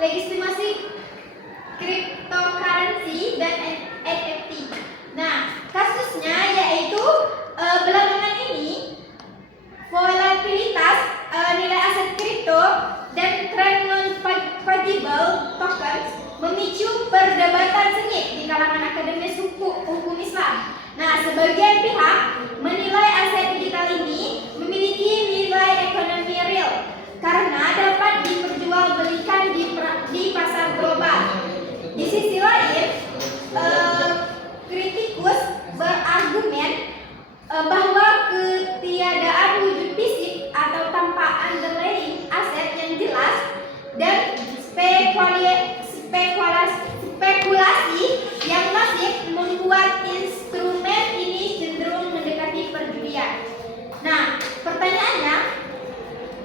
legitimasi cryptocurrency dan NFT. Nah, kasusnya yaitu belakangan ini volatilitas nilai aset kripto dan tren non-fungible tokens memicu perdebatan sengit di kalangan akademis hukum Islam. Nah, sebagian pihak menilai aset digital ini memiliki nilai ekonomi real karena dapat diperjualbelikan di pasar global. Di sisi lain, kritikus berargumen bahwa ketiadaan wujud fisik atau tanpa underlying aset yang jelas dan spekulasi yang masif membuat instrumen ini cenderung mendekati perjudian. Nah, pertanyaannya,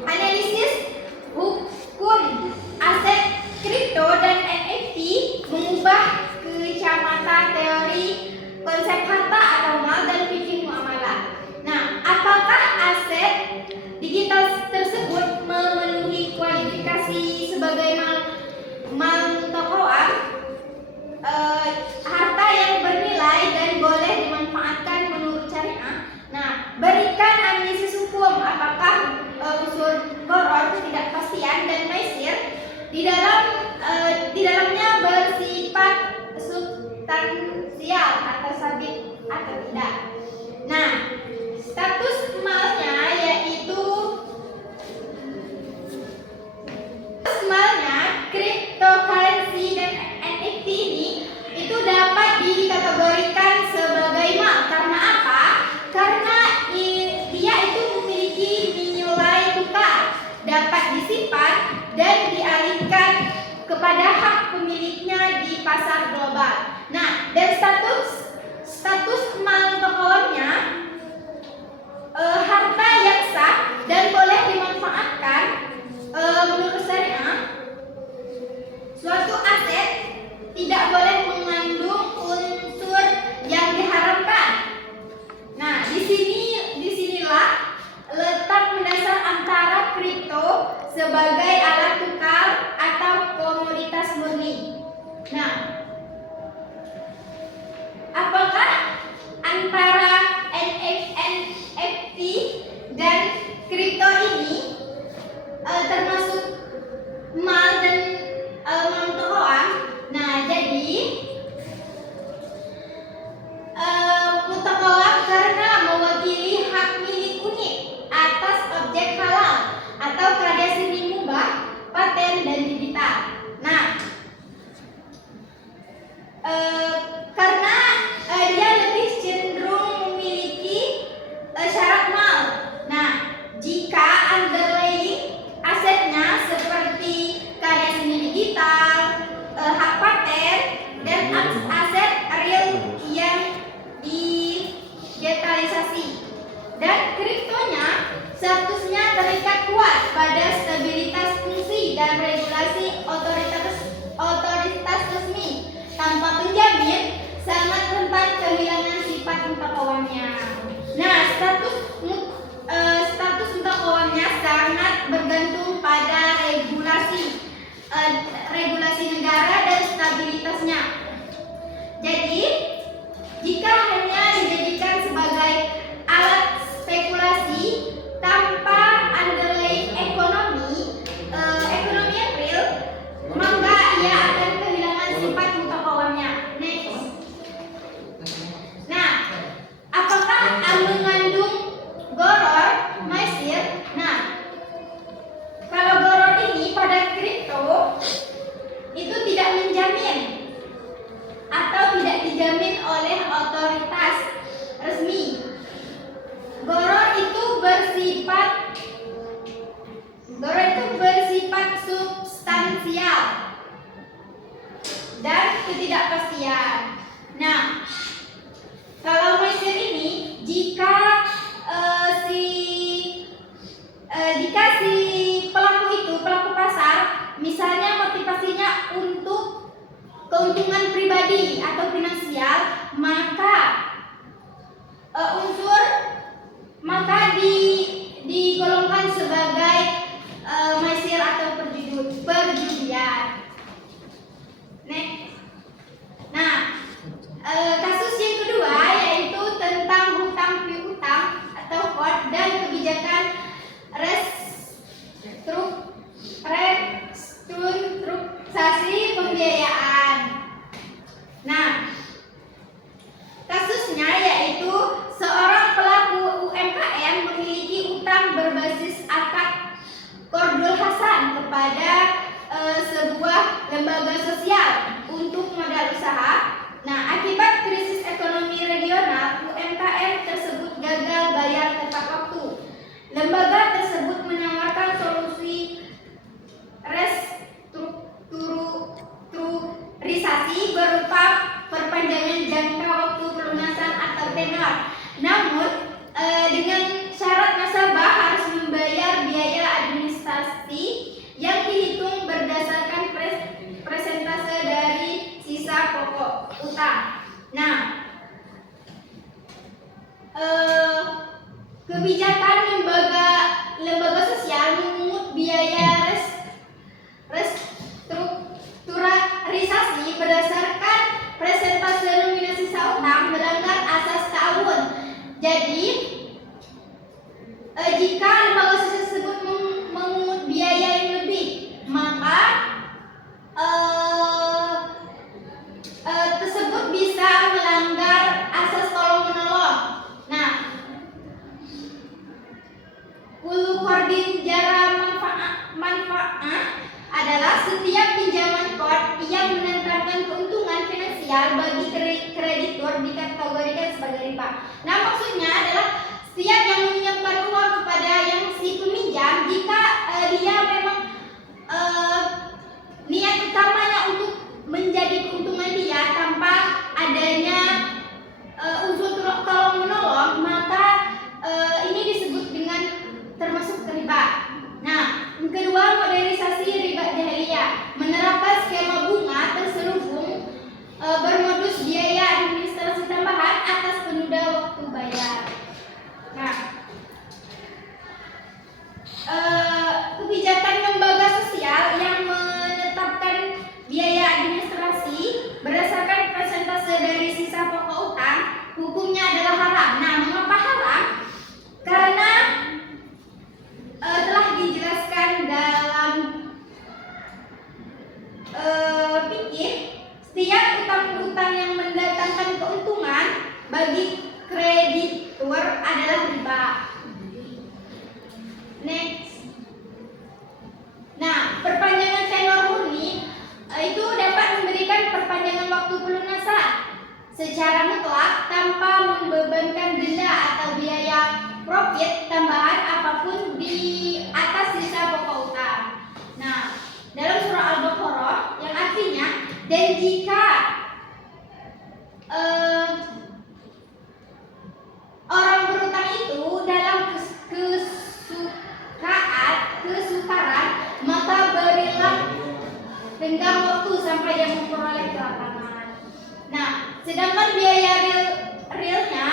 analisis hukum aset kripto dan NFT mengubah kacamata teori konsep harta atau mal dan fikih muamalah. Nah, apakah aset digital tersebut memenuhi kualifikasi sebagai mal mutaqawam, harta yang bernilai dan boleh dimanfaatkan menurut syariah? Nah, berikan analisis hukum apakah unsur gharar, ketidakpastian dan maisir di dalamnya bersifat substansial atau sabit atau tidak. Nah, status malnya cryptocurrency dan NFT ini itu dapat dikategorikan sebagai mal. Karena apa? Karena dia itu memiliki nilai tukar, dapat disimpan dan dialihkan kepada hak pemiliknya di pasar global. Nah, dan status mal mutaqawamnya harta yang sah dan boleh dimanfaatkan menurut syariah. Suatu aset tidak boleh mengandung unsur yang diharamkan. Nah, disinilah letak mendasar antara kripto sebagai alat tukar atau komoditas murni. Nah, apakah antara NFT dan kripto ini termasuk mal dan mutaqawam? Nah, jadi mutaqawam karena mewakili hak milik unik atas objek halal atau karya seni mubah, paten dan digital. Nah, karena dia lebih cenderung memiliki syarat mal. Nah, jika underlying asetnya seperti karya seni digital, hak paten dan aset real yang digitalisasi, dan kriptonya statusnya terikat kuat pada stabilitas fungsi dan regulasi otoritas resmi. Tanpa penjamin, sangat rentan kehilangan sifat mutaqawamnya. Nah, status mutaqawamnya sangat bergantung pada regulasi negara dan stabilitasnya. Jadi, jika hanya dijadikan sebagai alat spekulasi tanpa underlying ekonomi yang real, maka ia akan kehilangan sifat mutaqawamnya. Next. Nah, apakah mengandung gharar, maisir? Nah, kalau gharar ini pada kripto itu tidak menjamin atau tidak dijamin oleh otoritas resmi. Gharar itu bersifat substansial dan ketidakpastian. Nah, kalau maisir ini jika si pelaku pasar misalnya motivasinya untuk keuntungan pribadi atau finansial, maka digolongkan sebagai maisir atau perjudian. Kasus yang kedua yaitu tentang hutang piutang atau KOD dan kebijakan restrukturisasi pembiayaan. Nah, kasusnya yaitu seorang pelaku UMKM memiliki utang berbasis akad Qardul Hasan kepada sebuah lembaga sosial untuk modal usaha. Nah, akibat krisis ekonomi regional, UMKM tersebut gagal bayar tepat waktu. Lembaga tersebut menawarkan solusi restrukturisasi berupa perpanjangan jangka waktu pelunasan atau tenor. Namun, dengan syarat nasabah harus membayar biaya administrasi yang dihitung berdasarkan persentase dari sisa pokok utang. Nah, kebijakan lembaga sosial memungut biaya restrukturisasi berdasarkan persentase nominal sisa utang melanggar asas ta'awun. Jadi, jika lembaga sosial tersebut memungut biaya yang lebih, maka tersebut bisa melanggar asas tolong menolong. Nah, hulu koordin jara manfaat adalah setiap pinjaman KOD yang mendatangkan keuntungan finansial bagi kreditur dikategorikan sebagai riba. Nah, maksudnya adalah setiap yang meminjamkan uang kepada yang si peminjam, jika dia memang niat utamanya untuk menjadi keuntungan dia tanpa adanya unsur tolong menolong, maka ini disebut dengan termasuk riba. Nah, yang kedua, modernisasi riba jahiliyah menerapkan skema bunga terselubung bermodus biaya administrasi tambahan atas penunda waktu bayar. Nah, kebijakan lembaga sosial yang menetapkan biaya administrasi berdasarkan persentase dari sisa pokok utang, hukumnya adalah haram. Nah, mengapa haram? Karena telah dijelaskan dalam fikih, setiap utang-utang yang mendatangkan keuntungan bagi kreditur adalah riba. Next. Nah, perpanjangan tenor murni itu dapat memberikan perpanjangan waktu pelunasan secara mutlak tanpa membebankan denda atau biaya profit tambahan apapun di atas sisa pokok utang. Nah, dalam surah Al-Baqarah yang artinya, dan jika orang berutang itu dalam kesukaran, maka berilah tenggang waktu sampai dia memperoleh kelapangan. Nah, sedangkan biaya realnya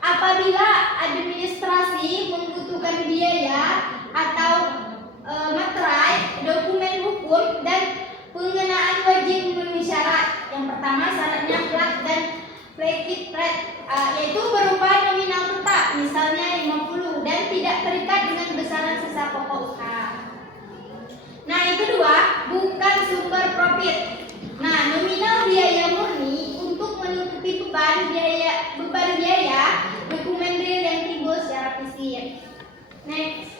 apabila administrasi membutuhkan biaya atau materai, dokumen hukum dan pengenaan wajib memenuhi syarat. Yang pertama, syaratnya flat dan flat rate, yaitu berupa nominal tetap, misalnya 50, dan tidak terikat dengan besaran sisa pokok utang. Nah, yang kedua, bukan sumber profit. Nah, nominal biaya murni untuk menutupi beban biaya dokumen real yang timbul secara fisik. Next.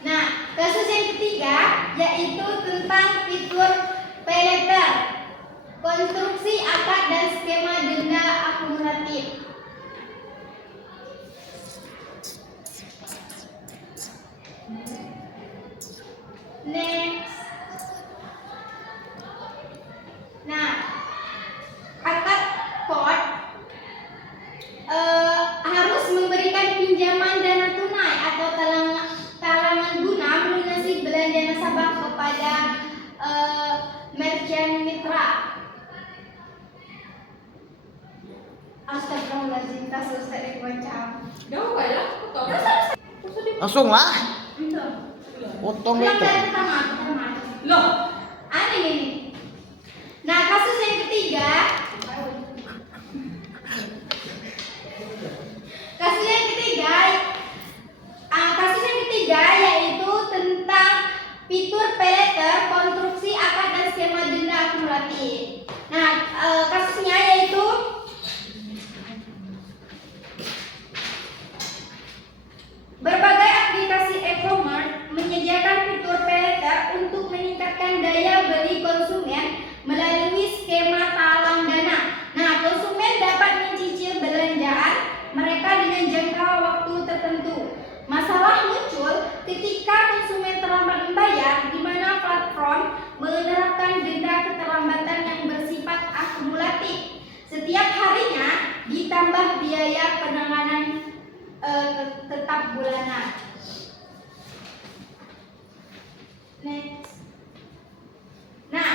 Nah, kasus yang ketiga yaitu tentang fitur pay letter, konstruksi akad dan skema denda akumulatif. Next. Nah, akad KOD harus memberikan pinjaman dana tunai atau talangan guna melunasi belanja nasabah kepada merchant mitra. Astagfirullahaladzim, kasus tadi macam. Langsung lah. Potong itu. Loh, aneh ini. Nah, kasus yang ketiga kasusnya yaitu berbagai aplikasi e-commerce menyediakan fitur pay later untuk meningkatkan daya beli konsumen melalui skema talang dana. Nah, konsumen dapat mencicil belanjaan mereka dengan jangka waktu tertentu. Masalah muncul ketika konsumen terlambat membayar, di mana platform menerapkan denda keterlambatan yang bersifat akumulatif. Setiap harinya ditambah biaya penanganan tetap bulanan. Next. Nah,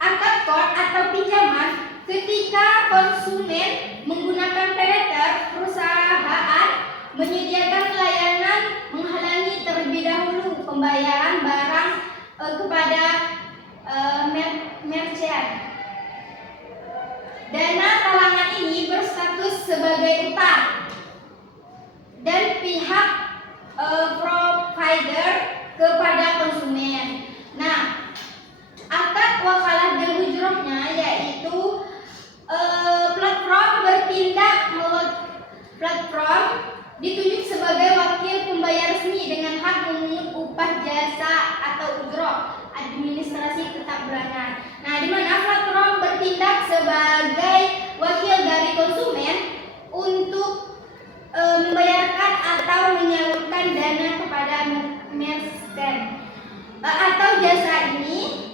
akad card atau pinjaman ketika konsumen menggunakan pay later, perusahaan menyediakan layanan menghalangi terlebih dahulu pembayaran barang kepada merchant. Dana talangan ini berstatus sebagai utang dan pihak provider kepada konsumen. Nah, akad wakalah dan hujrahnya yaitu platform bertindak platform ditunjuk sebagai wakil pembayar resmi dengan hak memungut upah jasa atau ujroh administrasi tetap bulanan. Nah, di mana platform bertindak sebagai wakil dari konsumen untuk membayarkan atau menyalurkan dana kepada merchant atau jasa ini.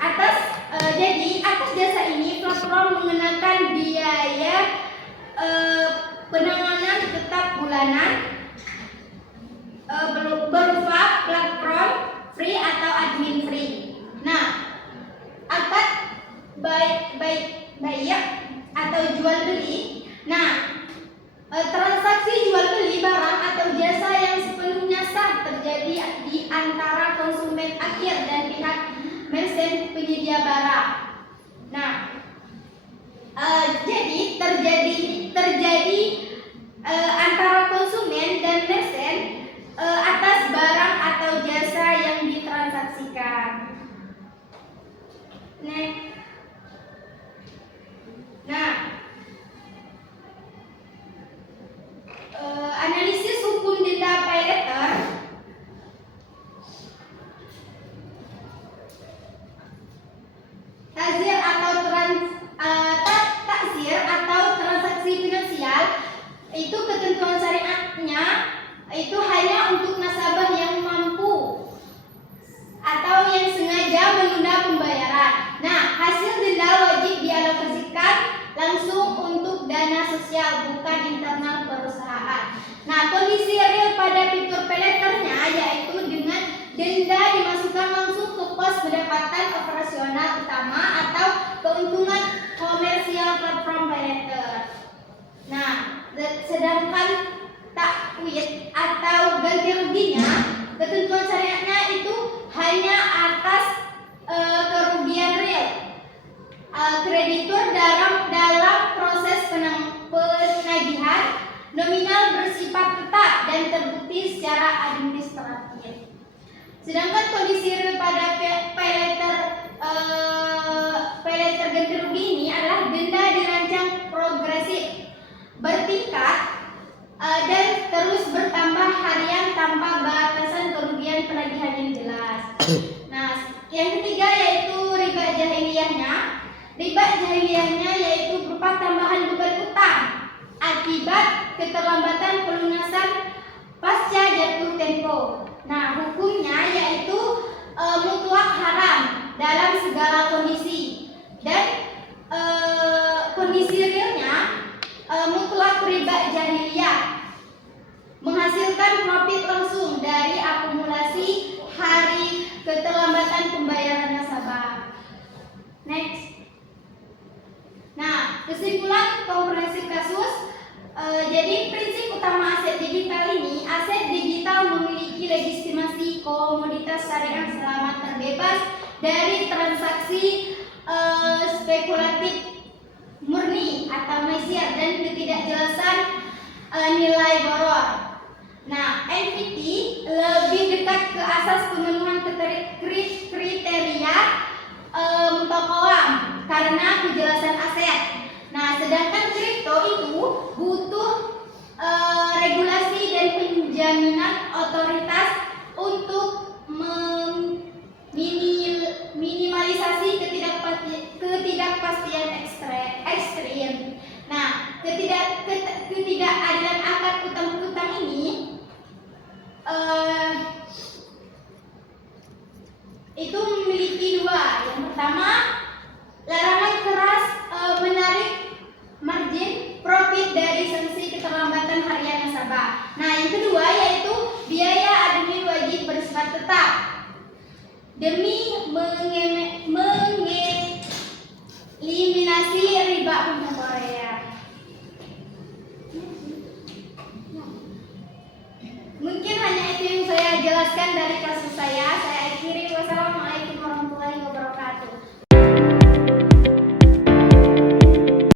Atas jasa ini platform mengenakan biaya penanganan tetap bulanan berupa platform free atau admin free. Nah, akad bayar atau jual beli. Nah, transaksi jual beli barang atau jasa yang sepenuhnya sah terjadi di antara konsumen akhir dan pihak merchant penyedia barang. Nah, jadi terjadi antara konsumen dan merchant atas barang atau jasa yang ditransaksikan. Nah, analisis hukum denda pay later. Takzir atau transaksi finansial itu ketentuan syariatnya itu hanya untuk nasabah yang mampu atau yang sengaja menunda pembayaran. Nah, hasil denda wajib dialokasikan langsung untuk dana sosial, bukan internal perusahaan. Nah, kondisi real pada fitur pay later-nya yaitu dengan denda dimasukkan langsung ke pos pendapatan operasional utama atau keuntungan komersial platform pay later. Nah, sedangkan takwid atau ganti ruginya, ketentuan syariatnya itu hanya atas kerugian real kreditur dalam proses penagihan nominal bersifat tetap dan terbukti secara administratif. Sedangkan kondisi real pada pay later ganti rugi ini adalah denda dirancang progresif, bertingkat dan terus bertambah harian tanpa batasan kerugian penagihan yang jelas. Nah, yang ketiga yaitu riba jahiliyahnya. Riba jahiliyahnya yaitu berupa tambahan beban utang akibat keterlambatan pelunasan pasca jatuh tempo. Nah, hukumnya yaitu mutlak haram dalam segala kondisi dan kondisi realnya mutlak riba jahiliyah menghasilkan profit langsung dari akumulasi hari keterlambatan pembayaran nasabah. Next. Nah, kesimpulan komprehensif kasus. Jadi prinsip utama aset digital ini, aset digital memiliki legitimasi komoditas syariah selama terbebas dari transaksi spekulatif murni atau maisir dan ketidakjelasan nilai boror. Nah, NFT lebih dekat ke asas pemenuhan kriteria mutaqawam karena kejelasan aset. Nah, sedangkan kripto itu butuh regulasi dan penjaminan otoritas untuk minimalisasi ketidakpastian ekstrim. Nah, ketidakadilan akar utang-utang ini itu memiliki dua. Yang pertama, larangan keras menarik margin profit dari sanksi keterlambatan harian nasabah. Nah, yang kedua yaitu biaya admin wajib bersifat tetap demi mengeliminasi riba pembayaran. Mungkin hanya itu yang saya jelaskan dari kasus saya. Saya akhiri. Wassalamualaikum.